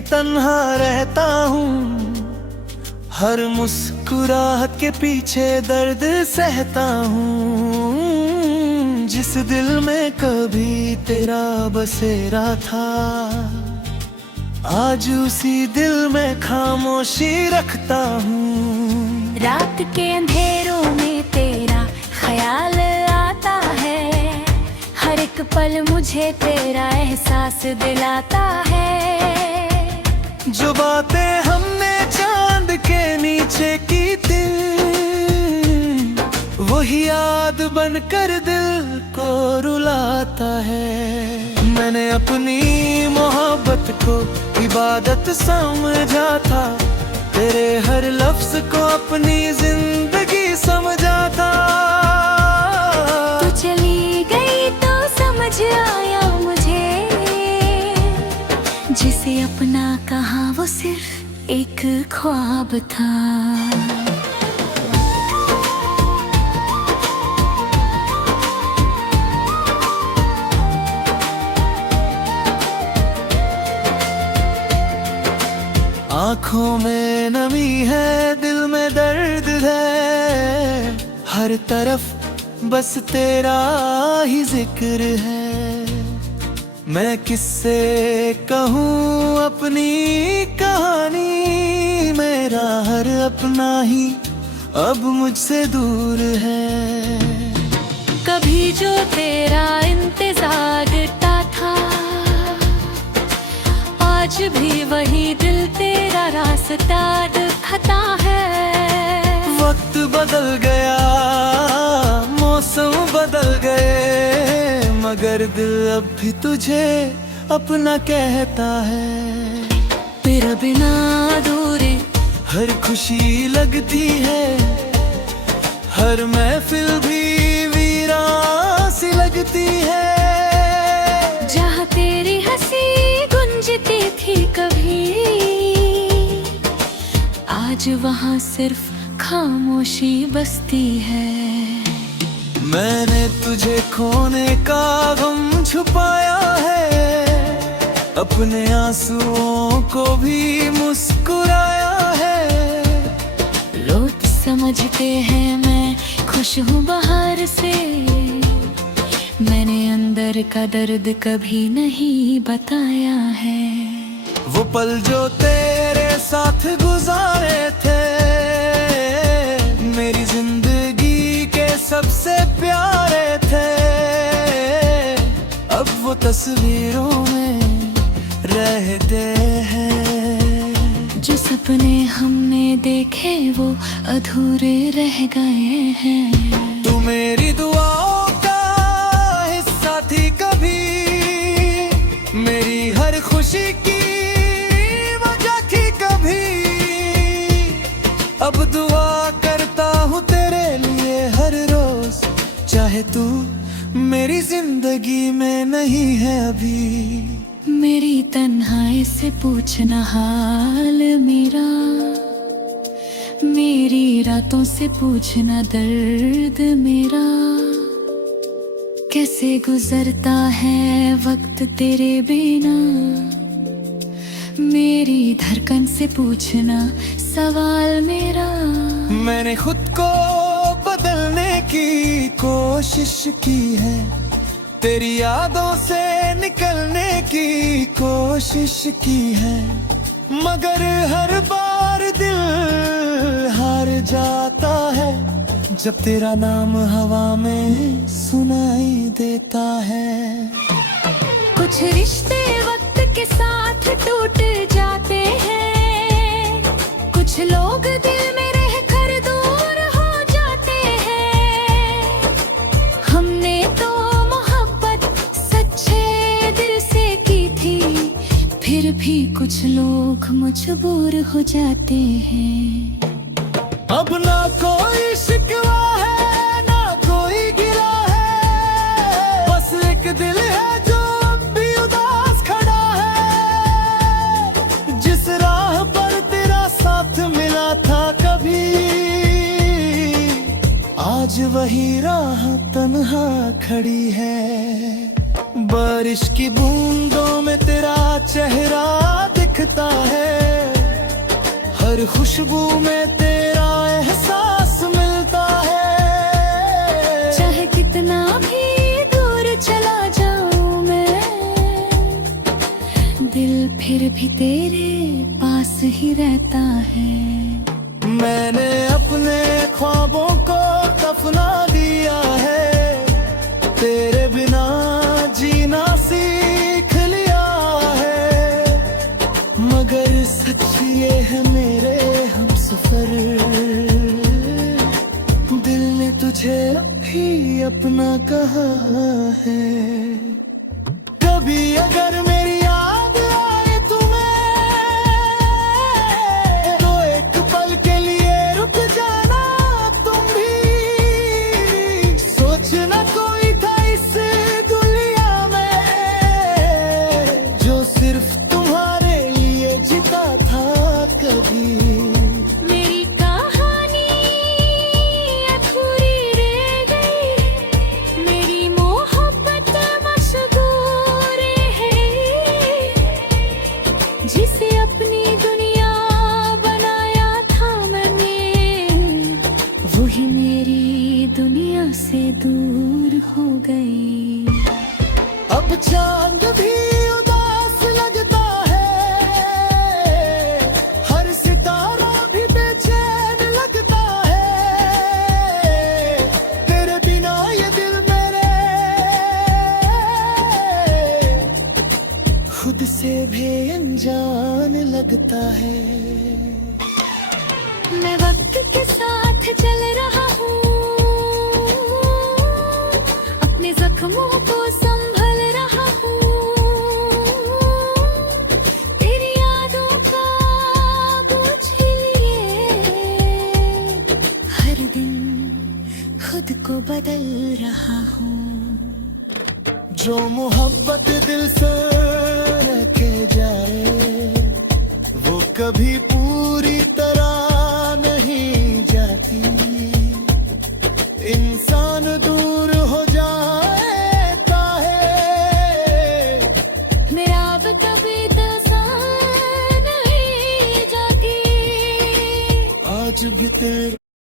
भी तन्हा रहता हूँ, हर मुस्कुराहट के पीछे दर्द सहता हूँ। जिस दिल में कभी तेरा बसेरा था, आज उसी दिल में खामोशी रखता हूँ। रात के अंधेरों में तेरा ख्याल आता है, हर एक पल मुझे तेरा एहसास दिलाता है। जो बातें हमने चांद के नीचे की थी, वही याद बनकर दिल को रुलाता है। मैंने अपनी मोहब्बत को इबादत समझा था, तेरे हर लफ्ज को अपनी जिंदगी समझा था। तू चली गई तो समझ आया मुझे, जिसे अपना कहा वो सिर्फ एक ख्वाब था। आँखों में नमी है, दिल में दर्द है, हर तरफ बस तेरा ही जिक्र है। मैं किससे कहूँ अपनी कहानी, मेरा हर अपना ही अब मुझसे दूर है। कभी जो तेरा इंतजार करता था, आज भी वही दिल तेरा रास्ता दिखाता है। वक्त बदल गया, मौसम बदल गए, मगर दिल अब भी तुझे अपना कहता है। तेरा बिना अधूरे हर खुशी लगती है, हर महफिल भी वीरान सी लगती है। जहाँ तेरी हंसी गुंजती थी कभी, आज वहाँ सिर्फ खामोशी बसती है। मैंने तुझे खोने का गम छुपाया है, अपने आंसुओं को भी मुस्कुराया है। लोग समझते हैं मैं खुश हूँ बाहर से, मैंने अंदर का दर्द कभी नहीं बताया है। वो पल जो तेरे साथ गुजारे थे, मेरी जिंदगी के सबसे प्यारे थे, अब वो तस्वीरों में रहते हैं। जो सपने हमने देखे वो अधूरे रह गए हैं। तू मेरी दुआओं का हिस्सा थी कभी, मेरी हर खुशी की वजह थी कभी। अब दुआ करता हूँ तेरे लिए हर रोज, चाहे तू मेरी जिंदगी में नहीं है अभी। मेरी तन्हाई से पूछना हाल मेरा, मेरी रातों से पूछना दर्द मेरा। कैसे गुजरता है वक्त तेरे बिना, मेरी धड़कन से पूछना सवाल मेरा। मैंने खुद को बदलने की कोशिश की है, तेरी यादों से निकलने की कोशिश की है, मगर हर बार दिल हार जाता है, जब तेरा नाम हवा में सुनाई देता है। कुछ रिश्ते वक्त के साथ टूट जाते हैं, कुछ लोग दिल में रहकर दूर हो जाते हैं। हमने तो मोहब्बत सच्चे दिल से की थी, फिर भी कुछ लोग मजबूर हो जाते हैं। अब ना कोई शिकवा है ना कोई गिला है, बस एक दिल है जो अब भी उदास खड़ा है। जिस राह पर तेरा साथ मिला था कभी, आज वही राह तन्हा खड़ी है। बारिश की बूंदों में तेरा चेहरा दिख दिखता है, हर खुशबू में तेरा एहसास मिलता है। चाहे कितना भी दूर चला जाऊं मैं, दिल फिर भी तेरे पास ही रहता है। मैंने अपने ख्वाबों को दफना दिया है, तेरे बिना जीना सीख लिया है। मगर सच ये है मेरे हमसफर, दिल ने तुझे भी अपना कहा है। कभी अगर मेरी याद आए तुम्हें, तो एक पल के लिए रुक जाना तुम भी। सोचना कोई था इस दुनिया में, जो सिर्फ तुम्हारे लिए जीता था कभी। मेरी कहानी अधूरी रह गई, मेरी मोहब्बत मशहूर है। जिसे अपनी दुनिया बनाया था मैंने, वही मेरी दुनिया से दूर हो गई। अब चांद भी उदास लगता है, हर सितारा भी बेचैन लगता है। तेरे बिना ये दिल मेरे खुद से भी अनजान लगता है। मैं वक्त के साथ चल रहा हूँ, अपने जख्मों को संभल रहा हूँ। तेरी यादों का बोझ लिए हर दिन खुद को बदल रहा हूँ। जो मोहब्बत दिल से रखे जाए, वो कभी पूरी